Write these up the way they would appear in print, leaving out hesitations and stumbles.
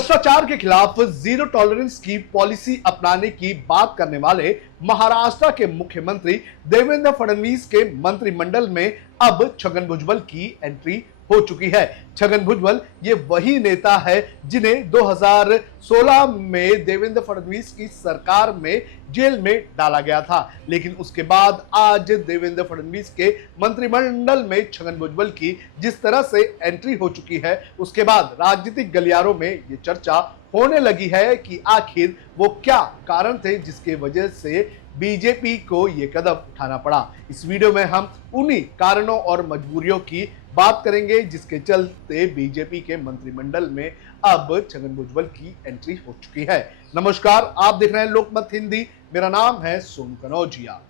भ्रष्टाचार के खिलाफ जीरो टॉलरेंस की पॉलिसी अपनाने की बात करने वाले महाराष्ट्र के मुख्यमंत्री देवेंद्र फडणवीस के मंत्रिमंडल में अब छगन भुजबल की एंट्री हो चुकी है। छगन भुजबल ये वही नेता है जिन्हें 2016 में देवेंद्र फडणवीस की सरकार में जेल में डाला गया था, लेकिन उसके बाद आज देवेंद्र फडणवीस के मंत्रिमंडल में छगन भुजबल की जिस तरह से एंट्री हो चुकी है, उसके बाद राजनीतिक गलियारों में ये चर्चा होने लगी है कि आखिर वो क्या कारण थे जिसके वजह से बीजेपी को ये कदम उठाना पड़ा। इस वीडियो में हम उन्हीं कारणों और मजबूरियों की बात करेंगे जिसके चलते बीजेपी के मंत्रिमंडल में अब छगन भुजबल की एंट्री हो चुकी है। नमस्कार, आप देख रहे हैं लोकमत हिंदी। मेरा नाम है सोनू कनौजिया।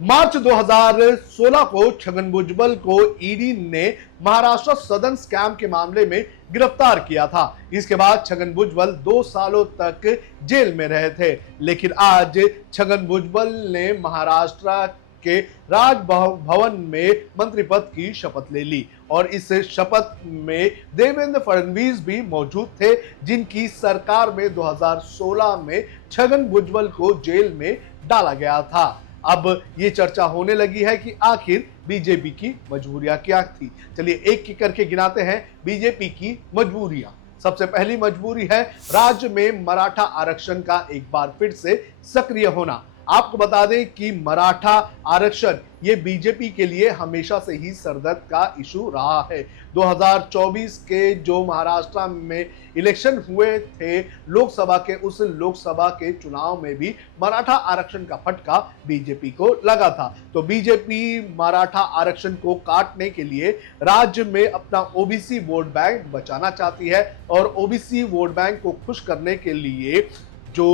मार्च 2016 को छगन भुजबल को ईडी ने महाराष्ट्र सदन स्कैम के मामले में गिरफ्तार किया था। इसके बाद छगन भुजबल 2 सालों तक जेल में रहे थे, लेकिन आज छगन भुजबल ने महाराष्ट्र के राजभवन में मंत्री पद की शपथ ले ली और इस शपथ में देवेंद्र फडणवीस भी मौजूद थे, जिनकी सरकार में 2016 में छगन भुजबल को जेल में डाला गया था। अब ये चर्चा होने लगी है कि आखिर बीजेपी की मजबूरियां क्या थी। चलिए एक एक करके गिनाते हैं बीजेपी की मजबूरियां। सबसे पहली मजबूरी है राज्य में मराठा आरक्षण का एक बार फिर से सक्रिय होना। आपको बता दें कि मराठा आरक्षण ये बीजेपी के लिए हमेशा से ही सरदर्द का इशू रहा है। 2024 के जो महाराष्ट्र में इलेक्शन हुए थे लोकसभा के, उस लोकसभा के चुनाव में भी मराठा आरक्षण का फटका बीजेपी को लगा था। तो बीजेपी मराठा आरक्षण को काटने के लिए राज्य में अपना ओबीसी वोट बैंक बचाना चाहती है और ओबीसी वोट बैंक को खुश करने के लिए जो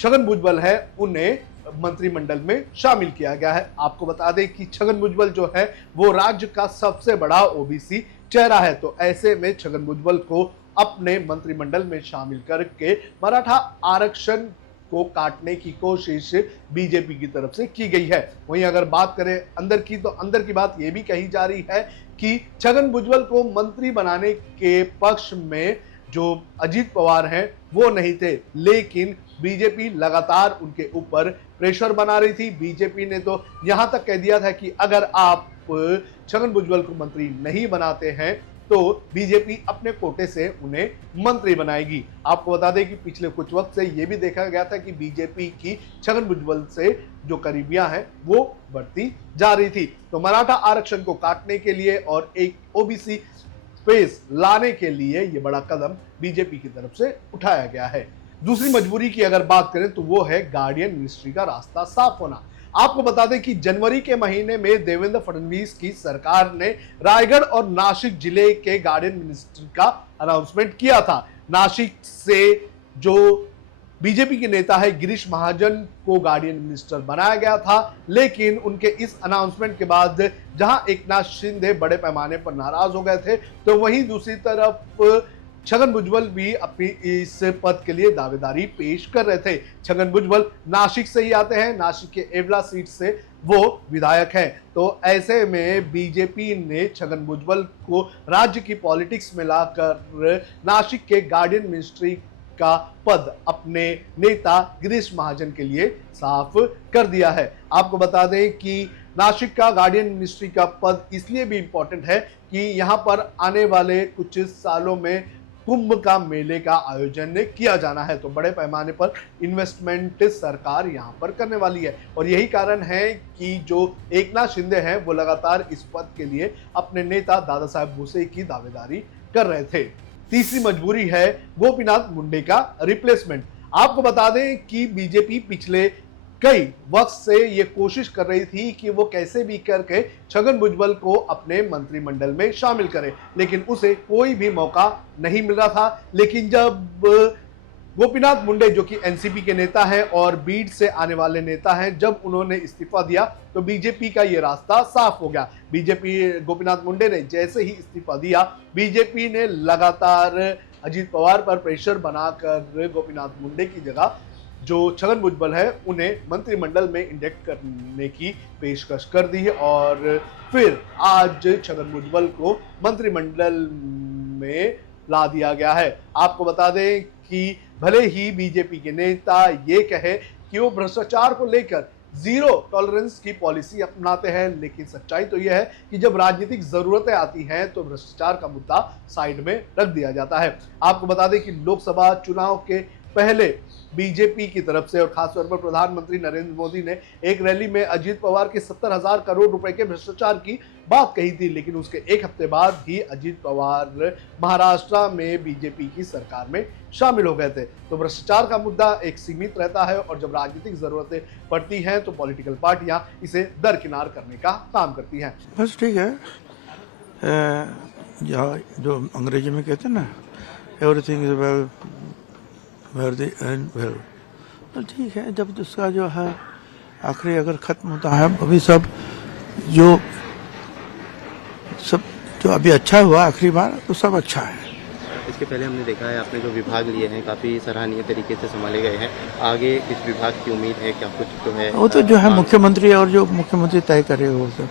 छगन भुजबल है उन्हें मंत्रिमंडल में शामिल किया गया है। आपको बता दें कि छगन भुजबल जो है वो राज्य का सबसे बड़ा ओबीसी चेहरा है, तो ऐसे में छगन भुजबल को अपने मंत्रिमंडल में शामिल करके मराठा आरक्षण को काटने की कोशिश बीजेपी की तरफ से की गई है। वहीं अगर बात करें अंदर की, तो अंदर की बात यह भी कही जा रही है कि छगन भुजबल को मंत्री बनाने के पक्ष में जो अजीत पवार हैं वो नहीं थे, लेकिन बीजेपी लगातार उनके ऊपर प्रेशर बना रही थी। बीजेपी ने तो यहां तक कह दिया था कि अगर आप छगन भुजबल को मंत्री नहीं बनाते हैं तो बीजेपी अपने कोटे से उन्हें मंत्री बनाएगी। आपको बता दें कि पिछले कुछ वक्त से यह भी देखा गया था कि बीजेपी की छगन भुजबल से जो करीबियां हैं वो बढ़ती जा रही थी। तो मराठा आरक्षण को काटने के लिए और एक ओबीसी स्पेस लाने के लिए यह बड़ा कदम बीजेपी की तरफ से उठाया गया है। दूसरी मजबूरी की अगर बात करें तो वो है गार्डियन मिनिस्ट्री का रास्ता साफ होना। आपको बता दें कि जनवरी के महीने में देवेंद्र फडणवीस की सरकार ने रायगढ़ और नासिक जिले के गार्डियन मिनिस्ट्री का अनाउंसमेंट किया था। नासिक से जो बीजेपी के नेता है गिरीश महाजन को गार्डियन मिनिस्टर बनाया गया था, लेकिन उनके इस अनाउंसमेंट के बाद जहां एकनाथ शिंदे बड़े पैमाने पर नाराज हो गए थे, तो वहीं दूसरी तरफ छगन भुजबल भी अपनी इस पद के लिए दावेदारी पेश कर रहे थे। छगन भुजबल नासिक से ही आते हैं, नासिक के एवला सीट से वो विधायक हैं। तो ऐसे में बीजेपी ने छगन भुजबल को राज्य की पॉलिटिक्स में लाकर नासिक के गार्डियन मिनिस्ट्री का पद अपने नेता गिरीश महाजन के लिए साफ कर दिया है। आपको बता दें कि नासिक का गार्डियन मिनिस्ट्री का पद इसलिए भी इंपॉर्टेंट है कि यहाँ पर आने वाले कुछ सालों में कुंभ का मेले का आयोजन किया जाना है, तो बड़े पैमाने पर इन्वेस्टमेंट सरकार यहां पर करने वाली है और यही कारण है कि जो एकनाथ शिंदे हैं वो लगातार इस पद के लिए अपने नेता दादा साहब भूसे की दावेदारी कर रहे थे। तीसरी मजबूरी है गोपीनाथ मुंडे का रिप्लेसमेंट। आपको बता दें कि बीजेपी पिछले कई वक्त से ये कोशिश कर रही थी कि वो कैसे भी करके छगन भुजबल को अपने मंत्रिमंडल में शामिल करे, लेकिन उसे कोई भी मौका नहीं मिल रहा था। लेकिन जब गोपीनाथ मुंडे जो कि एनसीपी के नेता हैं और बीड से आने वाले नेता हैं, जब उन्होंने इस्तीफा दिया तो बीजेपी का ये रास्ता साफ हो गया। बीजेपी गोपीनाथ मुंडे ने जैसे ही इस्तीफा दिया, बीजेपी ने लगातार अजीत पवार पर प्रेशर बनाकर गोपीनाथ मुंडे की जगह जो छगन भुजबल है उन्हें मंत्रिमंडल में इंजेक्ट करने की पेशकश कर दी है और फिर आज छगन भुजबल को मंत्रिमंडल में ला दिया गया है। आपको बता दें कि भले ही बीजेपी के नेता ये कहे कि वो भ्रष्टाचार को लेकर जीरो टॉलरेंस की पॉलिसी अपनाते हैं, लेकिन सच्चाई तो यह है कि जब राजनीतिक जरूरतें आती हैं तो भ्रष्टाचार का मुद्दा साइड में रख दिया जाता है। आपको बता दें कि लोकसभा चुनाव के पहले बीजेपी की तरफ से और खासतौर पर प्रधानमंत्री नरेंद्र मोदी ने एक रैली में अजीत पवार के 70,000 करोड़ रुपए के भ्रष्टाचार की बात कही थी, लेकिन उसके एक हफ्ते बाद ही अजीत पवार महाराष्ट्र में बीजेपी की सरकार में शामिल हो गए थे। तो भ्रष्टाचार का मुद्दा एक सीमित रहता है और जब राजनीतिक जरूरतें पड़ती हैं तो पॉलिटिकल पार्टियां इसे दरकिनार करने का काम करती हैं। बस ठीक है, जो अंग्रेजी में कहते हैं ना, everything is well where the end well, तो ठीक है। जब उसका जो है आखिरी अगर खत्म होता है, अभी सब जो अभी अच्छा हुआ आखिरी बार, तो सब अच्छा है। इसके पहले हमने देखा है आपने जो विभाग लिए हैं काफ़ी सराहनीय तरीके से संभाले गए हैं। आगे किस विभाग की उम्मीद है, क्या कुछ जो है? वो तो जो है मुख्यमंत्री, और जो मुख्यमंत्री तय करे वो सब,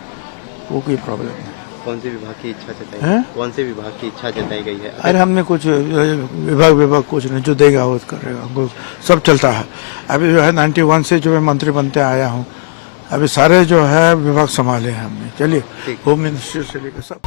वो कोई प्रॉब्लम नहीं। कौन से विभाग की इच्छा जताई है? कौन से विभाग की इच्छा जताई गई है? अरे हमने कुछ विभाग कुछ नहीं, जो देगा वो करेगा, हमको सब चलता है। अभी जो है 91 से जो है मंत्री बनते आया हूँ, अभी सारे जो है विभाग संभाले हैं हमने। चलिए, होम मिनिस्ट्री से लेकर सब।